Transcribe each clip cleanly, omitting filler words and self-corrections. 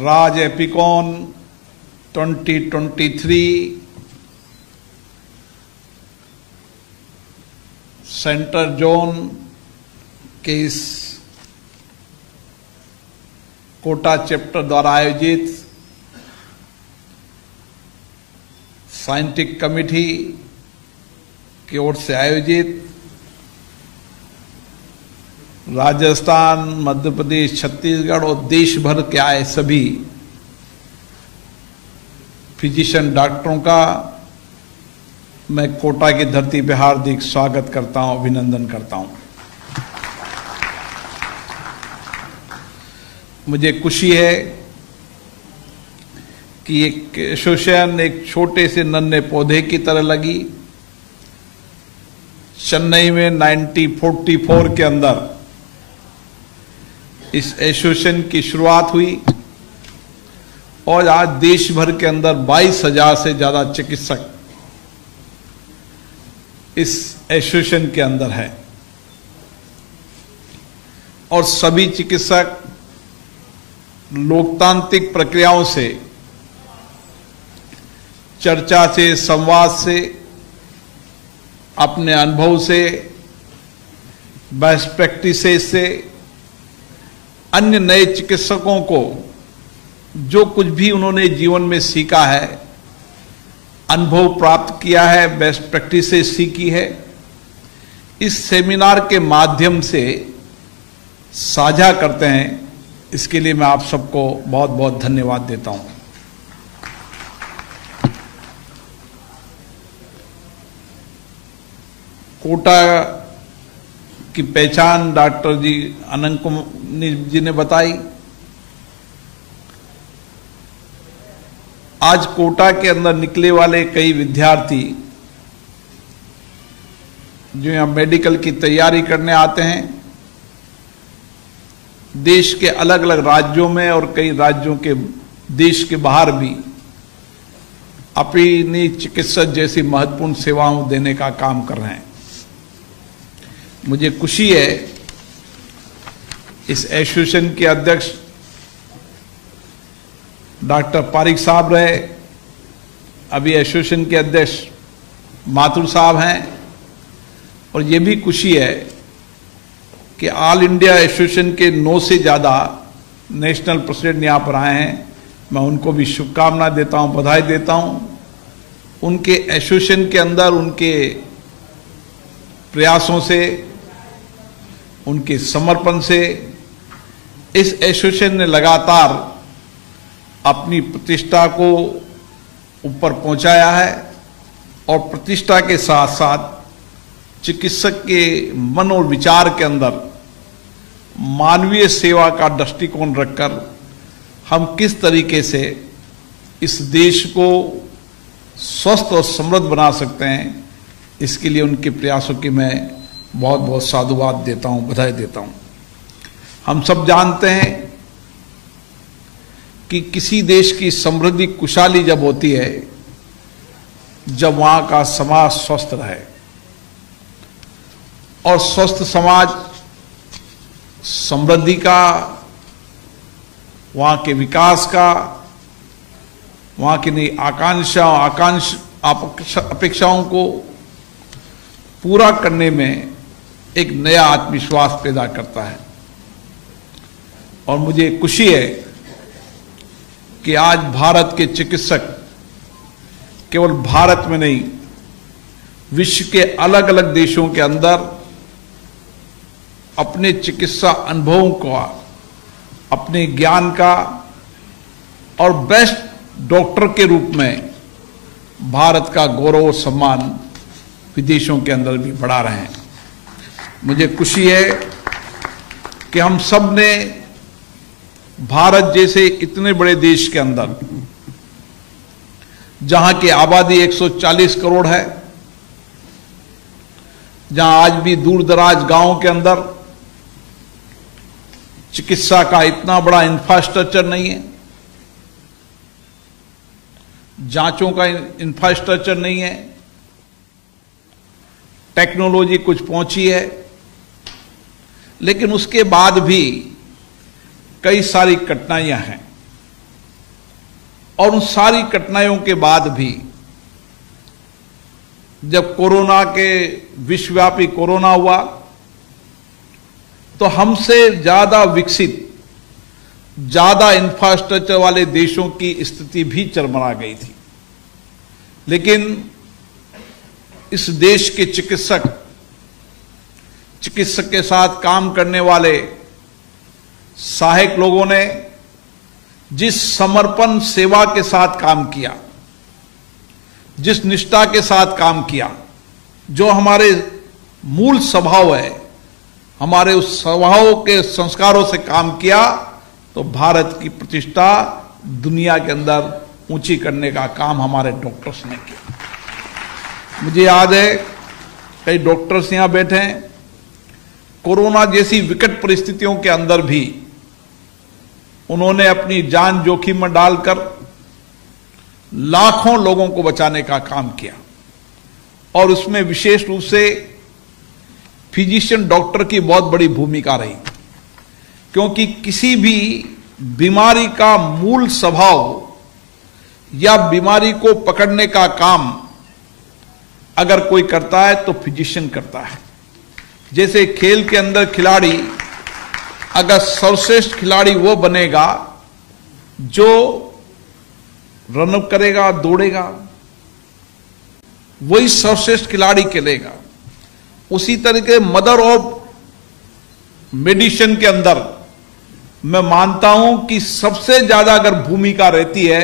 राज APICON 2023 central zone के इस Kota chapter द्वारा आयोजित साइंटिफिक कमेटी की ओर से आयोजित राजस्थान, मध्य प्रदेश, छत्तीसगढ़ और देश भर के आए सभी फिजिशियन डॉक्टरों का मैं कोटा की धरती पर हार्दिक स्वागत करता हूं, अभिनंदन करता हूं। मुझे खुशी है कि एक एसोसिएशन एक छोटे से नन्हे पौधे की तरह लगी। चेन्नई में 1944 के अंदर इस एसोसिएशन की शुरुआत हुई और आज देश भर के अंदर 22,000 से ज्यादा चिकित्सक इस एसोसिएशन के अंदर है और सभी चिकित्सक लोकतांत्रिक प्रक्रियाओं से, चर्चा से, संवाद से, अपने अनुभव से, बेस्ट प्रैक्टिसेस से अन्य नए चिकित्सकों को जो कुछ भी उन्होंने जीवन में सीखा है, अनुभव प्राप्त किया है, बेस्ट प्रैक्टिसेस सीखी है, इस सेमिनार के माध्यम से साझा करते हैं। इसके लिए मैं आप सबको बहुत बहुत धन्यवाद देता हूं। कोटा की पहचान डॉक्टर जी अनंत कुमार जी ने बताई। आज कोटा के अंदर निकले वाले कई विद्यार्थी जो यहां मेडिकल की तैयारी करने आते हैं, देश के अलग अलग राज्यों में और कई राज्यों के देश के बाहर भी अपनी चिकित्सा जैसी महत्वपूर्ण सेवाओं देने का काम कर रहे हैं। मुझे खुशी है इस एसोसिएशन के अध्यक्ष डॉक्टर पारिक साहब रहे, अभी एसोसिएशन के अध्यक्ष माथुर साहब हैं और ये भी खुशी है कि ऑल इंडिया एसोसिएशन के 9 से ज्यादा नेशनल प्रेसिडेंट यहां पर आए हैं। मैं उनको भी शुभकामनाएं देता हूं, बधाई देता हूं। उनके एसोसिएशन के अंदर उनके प्रयासों से, उनके समर्पण से इस एसोसिएशन ने लगातार अपनी प्रतिष्ठा को ऊपर पहुंचाया है और प्रतिष्ठा के साथ साथ चिकित्सक के मन और विचार के अंदर मानवीय सेवा का दृष्टिकोण रखकर हम किस तरीके से इस देश को स्वस्थ और समृद्ध बना सकते हैं, इसके लिए उनके प्रयासों की मैं बहुत बहुत साधुवाद देता हूं, बधाई देता हूं। हम सब जानते हैं कि किसी देश की समृद्धि खुशहाली जब होती है जब वहां का समाज स्वस्थ रहे, और स्वस्थ समाज समृद्धि का, वहां के विकास का, वहां की नई अपेक्षाओं को पूरा करने में एक नया आत्मविश्वास पैदा करता है। और मुझे खुशी है कि आज भारत के चिकित्सक केवल भारत में नहीं, विश्व के अलग अलग देशों के अंदर अपने चिकित्सा अनुभवों का, अपने ज्ञान का और बेस्ट डॉक्टर के रूप में भारत का गौरव और सम्मान विदेशों के अंदर भी बढ़ा रहे हैं। मुझे खुशी है कि हम सब ने भारत जैसे इतने बड़े देश के अंदर, जहां की आबादी 140 करोड़ है, जहां आज भी दूर दराज गांवों के अंदर चिकित्सा का इतना बड़ा इंफ्रास्ट्रक्चर नहीं है, जांचों का इंफ्रास्ट्रक्चर नहीं है, टेक्नोलॉजी कुछ पहुंची है, लेकिन उसके बाद भी कई सारी कठिनाइयां हैं। और उन सारी कठिनाइयों के बाद भी जब कोरोना के विश्वव्यापी कोरोना हुआ तो हमसे ज्यादा विकसित, ज्यादा इंफ्रास्ट्रक्चर वाले देशों की स्थिति भी चरमरा गई थी। लेकिन इस देश के चिकित्सक के साथ काम करने वाले सहायक लोगों ने जिस समर्पण सेवा के साथ काम किया, जिस निष्ठा के साथ काम किया, जो हमारे मूल स्वभाव है, हमारे उस स्वभाव के संस्कारों से काम किया, तो भारत की प्रतिष्ठा दुनिया के अंदर ऊंची करने का काम हमारे डॉक्टर्स ने किया। मुझे याद है कई डॉक्टर्स यहां बैठे हैं, कोरोना जैसी विकट परिस्थितियों के अंदर भी उन्होंने अपनी जान जोखिम में डालकर लाखों लोगों को बचाने का काम किया। और उसमें विशेष रूप से फिजिशियन डॉक्टर की बहुत बड़ी भूमिका रही, क्योंकि किसी भी बीमारी का मूल स्वभाव या बीमारी को पकड़ने का काम अगर कोई करता है तो फिजिशियन करता है। जैसे खेल के अंदर खिलाड़ी, अगर सर्वश्रेष्ठ खिलाड़ी वो बनेगा जो रनअप करेगा, दौड़ेगा, वही सर्वश्रेष्ठ खिलाड़ी कहलाएगा। उसी तरीके मदर ऑफ मेडिसिन के अंदर मैं मानता हूं कि सबसे ज्यादा अगर भूमिका रहती है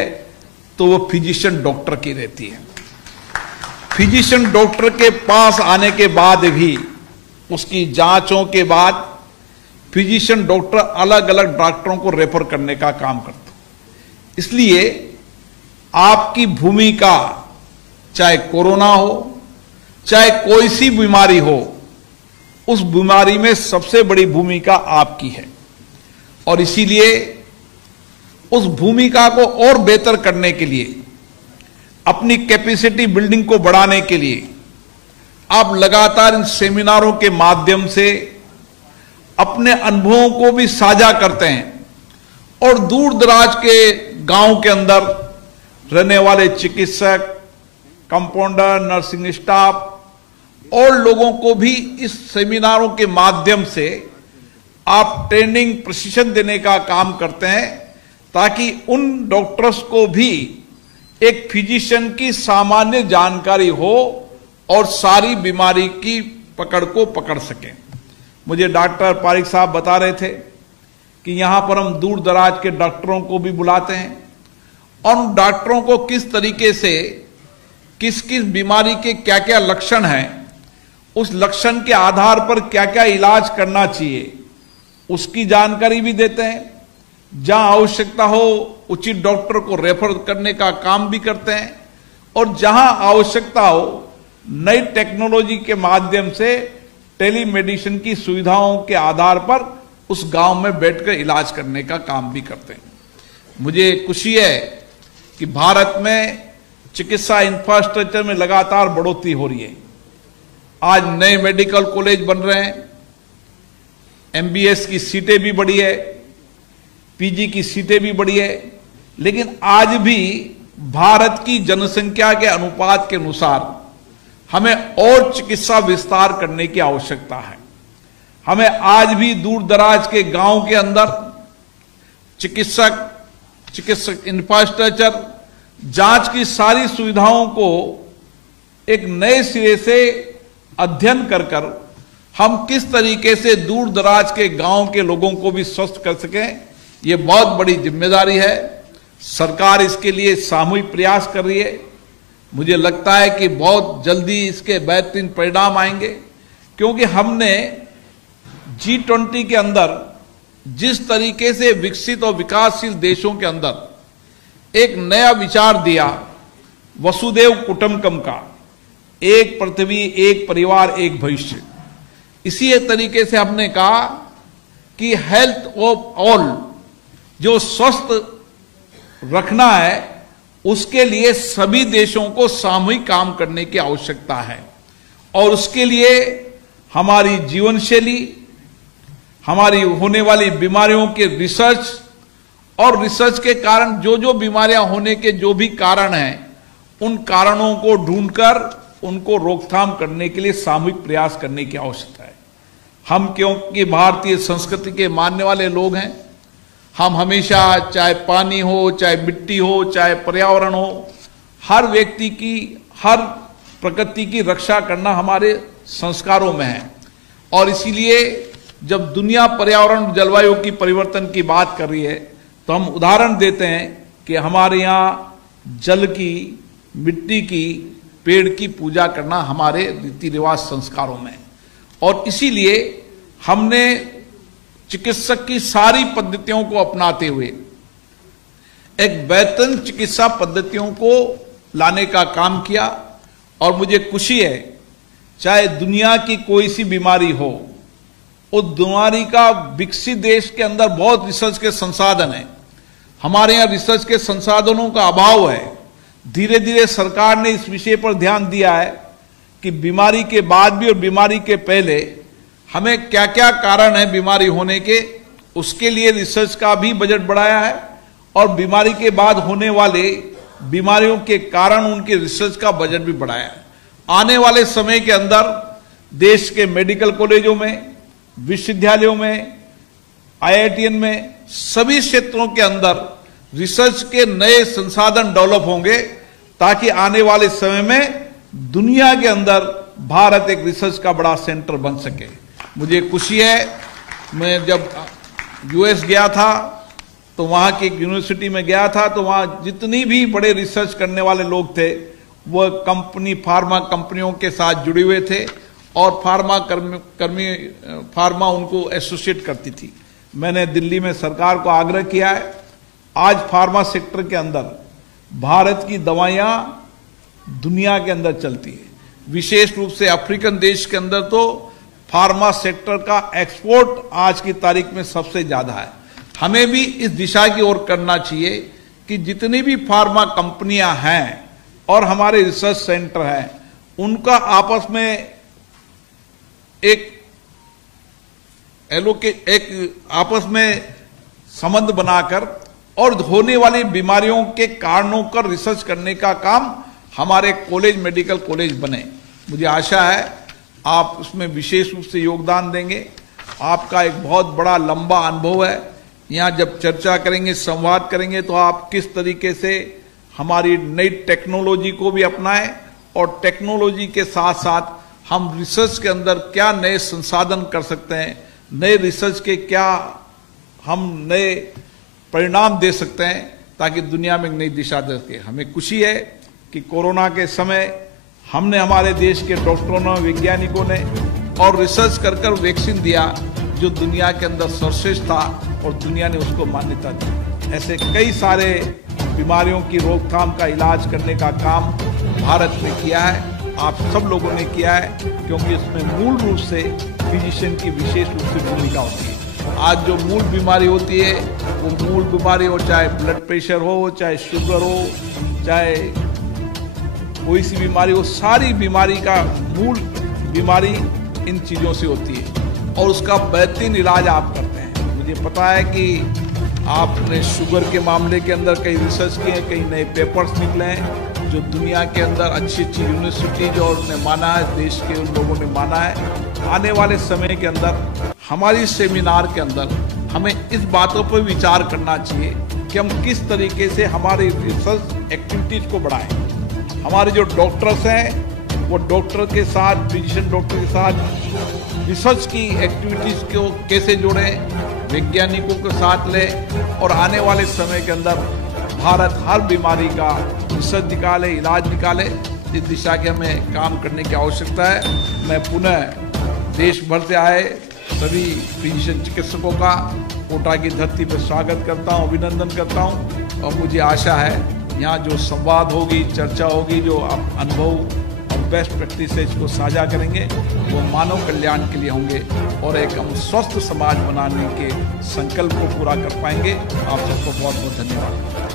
तो वो फिजिशियन डॉक्टर की रहती है। फिजिशियन डॉक्टर के पास आने के बाद भी, उसकी जांचों के बाद, फिजिशियन डॉक्टर अलग अलग डॉक्टरों को रेफर करने का काम करता है। इसलिए आपकी भूमिका, चाहे कोरोना हो, चाहे कोई सी बीमारी हो, उस बीमारी में सबसे बड़ी भूमिका आपकी है। और इसीलिए उस भूमिका को और बेहतर करने के लिए, अपनी कैपेसिटी बिल्डिंग को बढ़ाने के लिए आप लगातार इन सेमिनारों के माध्यम से अपने अनुभवों को भी साझा करते हैं और दूर दराज के गांव के अंदर रहने वाले चिकित्सक, कंपाउंडर, नर्सिंग स्टाफ और लोगों को भी इस सेमिनारों के माध्यम से आप ट्रेनिंग, प्रशिक्षण देने का काम करते हैं, ताकि उन डॉक्टर्स को भी एक फिजिशियन की सामान्य जानकारी हो और सारी बीमारी की पकड़ को पकड़ सकें। मुझे डॉक्टर पारिक साहब बता रहे थे कि यहां पर हम दूर दराज के डॉक्टरों को भी बुलाते हैं और उन डॉक्टरों को किस तरीके से, किस किस बीमारी के क्या क्या लक्षण हैं, उस लक्षण के आधार पर क्या क्या इलाज करना चाहिए, उसकी जानकारी भी देते हैं। जहां आवश्यकता हो उचित डॉक्टर को रेफर करने का काम भी करते हैं और जहां आवश्यकता हो नई टेक्नोलॉजी के माध्यम से टेलीमेडिसिन की सुविधाओं के आधार पर उस गांव में बैठकर इलाज करने का काम भी करते हैं। मुझे खुशी है कि भारत में चिकित्सा इंफ्रास्ट्रक्चर में लगातार बढ़ोतरी हो रही है। आज नए मेडिकल कॉलेज बन रहे हैं, एमबीएस की सीटें भी बढ़ी है, पीजी की सीटें भी बढ़ी है, लेकिन आज भी भारत की जनसंख्या के अनुपात के अनुसार हमें और चिकित्सा विस्तार करने की आवश्यकता है। हमें आज भी दूर दराज के गांव के अंदर चिकित्सक इंफ्रास्ट्रक्चर, जांच की सारी सुविधाओं को एक नए सिरे से अध्ययन कर हम किस तरीके से दूर दराज के गांव के लोगों को भी स्वस्थ कर सकें, ये बहुत बड़ी जिम्मेदारी है। सरकार इसके लिए सामूहिक प्रयास कर रही है। मुझे लगता है कि बहुत जल्दी इसके बेहतरीन परिणाम आएंगे, क्योंकि हमने G20 के अंदर जिस तरीके से विकसित और विकासशील देशों के अंदर एक नया विचार दिया, वसुदेव कुटुंबकम का, एक पृथ्वी, एक परिवार, एक भविष्य, इसी तरीके से हमने कहा कि हेल्थ ऑफ ऑल, जो स्वस्थ रखना है, उसके लिए सभी देशों को सामूहिक काम करने की आवश्यकता है। और उसके लिए हमारी जीवन शैली, हमारी होने वाली बीमारियों के रिसर्च और रिसर्च के कारण जो जो बीमारियां होने के जो भी कारण हैं, उन कारणों को ढूंढकर उनको रोकथाम करने के लिए सामूहिक प्रयास करने की आवश्यकता है। हम क्योंकि भारतीय संस्कृति के मानने वाले लोग हैं, हम हमेशा चाहे पानी हो, चाहे मिट्टी हो, चाहे पर्यावरण हो, हर व्यक्ति की, हर प्रकृति की रक्षा करना हमारे संस्कारों में है। और इसीलिए जब दुनिया पर्यावरण जलवायु की परिवर्तन की बात कर रही है तो हम उदाहरण देते हैं कि हमारे यहाँ जल की, मिट्टी की, पेड़ की पूजा करना हमारे रीति रिवाज संस्कारों में। और इसीलिए हमने चिकित्सक की सारी पद्धतियों को अपनाते हुए एक बेहतर चिकित्सा पद्धतियों को लाने का काम किया। और मुझे खुशी है, चाहे दुनिया की कोई सी बीमारी हो, उस बीमारी का विकसित देश के अंदर बहुत रिसर्च के संसाधन है, हमारे यहाँ रिसर्च के संसाधनों का अभाव है। धीरे धीरे सरकार ने इस विषय पर ध्यान दिया है कि बीमारी के बाद भी और बीमारी के पहले हमें क्या क्या कारण है बीमारी होने के, उसके लिए रिसर्च का भी बजट बढ़ाया है। और बीमारी के बाद होने वाले बीमारियों के कारण उनके रिसर्च का बजट भी बढ़ाया है। आने वाले समय के अंदर देश के मेडिकल कॉलेजों में, विश्वविद्यालयों में, IITN में, सभी क्षेत्रों के अंदर रिसर्च के नए संसाधन डेवलप होंगे ताकि आने वाले समय में दुनिया के अंदर भारत एक रिसर्च का बड़ा सेंटर बन सके। मुझे खुशी है, मैं जब US गया था तो वहां की एक यूनिवर्सिटी में गया था, तो वहां जितनी भी बड़े रिसर्च करने वाले लोग थे वो फार्मा कंपनियों के साथ जुड़े हुए थे और फार्मा उनको एसोसिएट करती थी। मैंने दिल्ली में सरकार को आग्रह किया है, आज फार्मा सेक्टर के अंदर भारत की दवाइयां दुनिया के अंदर चलती है। विशेष रूप से अफ्रीकन देश के अंदर तो फार्मा सेक्टर का एक्सपोर्ट आज की तारीख में सबसे ज्यादा है। हमें भी इस दिशा की ओर करना चाहिए कि जितनी भी फार्मा कंपनियां हैं और हमारे रिसर्च सेंटर हैं, उनका आपस में एक आपस में संबंध बनाकर और होने वाली बीमारियों के कारणों पर रिसर्च करने का काम हमारे कॉलेज, मेडिकल कॉलेज बने। मुझे आशा है आप उसमें विशेष रूप से योगदान देंगे। आपका एक बहुत बड़ा लंबा अनुभव है। यहाँ जब चर्चा करेंगे, संवाद करेंगे, तो आप किस तरीके से हमारी नई टेक्नोलॉजी को भी अपनाएं और टेक्नोलॉजी के साथ साथ हम रिसर्च के अंदर क्या नए संसाधन कर सकते हैं, नए रिसर्च के क्या हम नए परिणाम दे सकते हैं ताकि दुनिया में एक नई दिशा दे सके। हमें खुशी है कि कोरोना के समय हमने, हमारे देश के डॉक्टरों ने, वैज्ञानिकों ने और रिसर्च कर वैक्सीन दिया जो दुनिया के अंदर सर्वश्रेष्ठ था और दुनिया ने उसको मान्यता दी। ऐसे कई सारे बीमारियों की रोकथाम का इलाज करने का काम भारत ने किया है, आप सब लोगों ने किया है, क्योंकि इसमें मूल रूप से फिजिशियन की विशेष रूप से भूमिका होती है। आज जो मूल बीमारी होती है वो मूल बीमारी हो, चाहे ब्लड प्रेशर हो, चाहे शुगर हो, चाहे कोई सी बीमारी हो, सारी बीमारी का मूल बीमारी इन चीज़ों से होती है और उसका बेहतरीन इलाज आप करते हैं। मुझे पता है कि आपने शुगर के मामले के अंदर कई रिसर्च किए हैं, कई नए पेपर्स निकले हैं जो दुनिया के अंदर अच्छी अच्छी यूनिवर्सिटी जो ने माना है, देश के उन लोगों ने माना है। आने वाले समय के अंदर हमारी सेमिनार के अंदर हमें इस बातों पर विचार करना चाहिए कि हम किस तरीके से हमारी रिसर्च एक्टिविटीज को बढ़ाएं। हमारे जो डॉक्टर्स हैं वो डॉक्टर के साथ, फिजिशियन डॉक्टर के साथ रिसर्च की एक्टिविटीज को कैसे जोड़ें, वैज्ञानिकों के साथ लें और आने वाले समय के अंदर भारत हर बीमारी का रिसर्च निकाले, इलाज निकाले। इस दिशा के हमें काम करने की आवश्यकता है। मैं पुनः देश भर से आए सभी फिजिशियन चिकित्सकों का कोटा की धरती पर स्वागत करता हूँ, अभिनंदन करता हूँ और मुझे आशा है यहाँ जो संवाद होगी, चर्चा होगी, जो आप अनुभव और बेस्ट प्रैक्टिसेज को साझा करेंगे वो मानव कल्याण के लिए होंगे और एक हम स्वस्थ समाज बनाने के संकल्प को पूरा कर पाएंगे। आप सबको बहुत बहुत धन्यवाद।